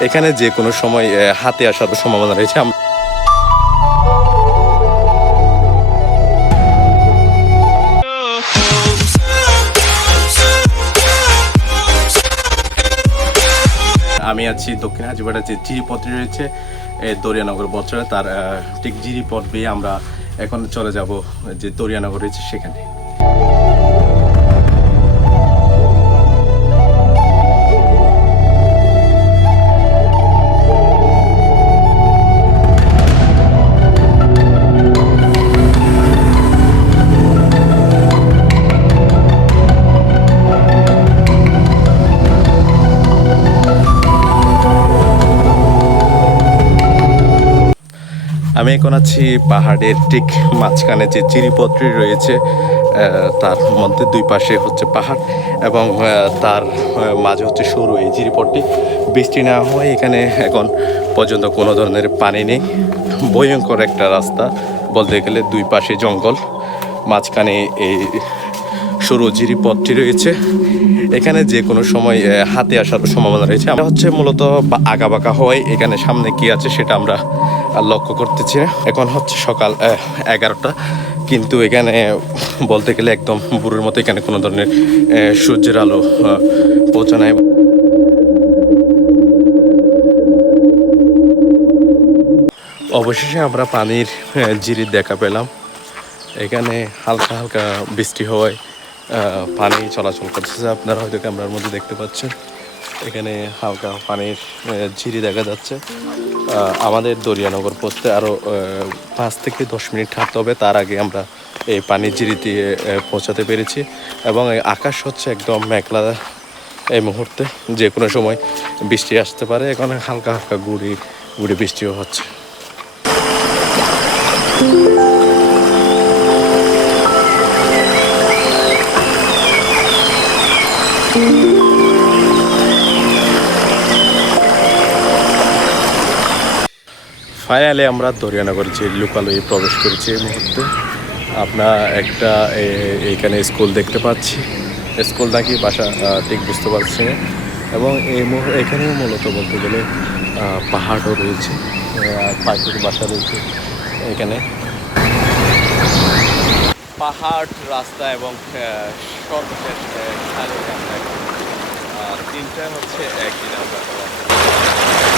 এখানে যে কোনো সময় হাতে আসার সম্ভাবনা রয়েছে। আম- আছি দক্ষিণ হাজিপাড়া যে জিরিপথটি রয়েছে দরিয়ানগর বছরে। তার ঠিক জিরিপথ বেয়ে আমরা এখন চলে যাব, যে দরিয়ানগর রয়েছে সেখানে। আমি এখন আছি পাহাড়ের ঠিক মাঝখানে যে চিরিপত্রি রয়েছে তার মধ্যে দুই পাশে হচ্ছে পাহাড় এবং তার মাঝে হচ্ছে সরু এই জিরিপটটি বৃষ্টি না হয় এখানে এখন পর্যন্ত কোনো ধরনের পানি নেই। ভয়ঙ্কর একটা রাস্তা, বলতে গেলে দুই পাশে জঙ্গল, মাঝখানে এই সরু জিরিপথটি রয়েছে। এখানে যে কোনো সময় হাতে আসার সম্ভাবনা রয়েছে। আমরা হচ্ছে মূলত আঁকা বাঁকা হয় এখানে সামনে কি আছে সেটা আমরা লক্ষ্য করতেছি না। এখন হচ্ছে সকাল এগারোটা। কিন্তু এখানে বলতে গেলে একদম বুড়োর মতো এখানে কোনো ধরনের সূর্যের আলো আহ, পৌঁছে নাই। অবশেষে আমরা পানির জিরির দেখা পেলাম। এখানে হালকা হালকা বৃষ্টি হওয়ায় পানি চলাচল করতেছে। আপনারা হয়তো ক্যামেরার মধ্যে দেখতে পাচ্ছেন। এখানে হালকা পানির ঝিরি দেখা যাচ্ছে। আমাদের দরিয়ানগর পৌঁছতে আরও পাঁচ থেকে দশ মিনিট হাঁটতে হবে। তার আগে আমরা এই পানির আহ, পৌঁছাতে পেরেছি। এবং আকাশ হচ্ছে একদম মেঘলা এই মুহূর্তে। যে কোনো সময় বৃষ্টি আসতে পারে। এখানে হালকা হালকা গুড়ি গুড়ি বৃষ্টিও হচ্ছে। ফাইনালি আমরা দরিয়ানগর যে লোকালয়ে প্রবেশ করেছি এই মুহূর্তে। আপনার একটা এইখানে স্কুল দেখতে পাচ্ছি। স্কুল নাকি বাসা ঠিক বুঝতে পারছি না। এবং এই মুহূ- এখানে মূলত বলতে গেলে পাহাড়ও রয়েছে পাখির বাসা রয়েছে এখানে। পাহাড়, রাস্তা এবং তিনটা হচ্ছে একদিন আমরা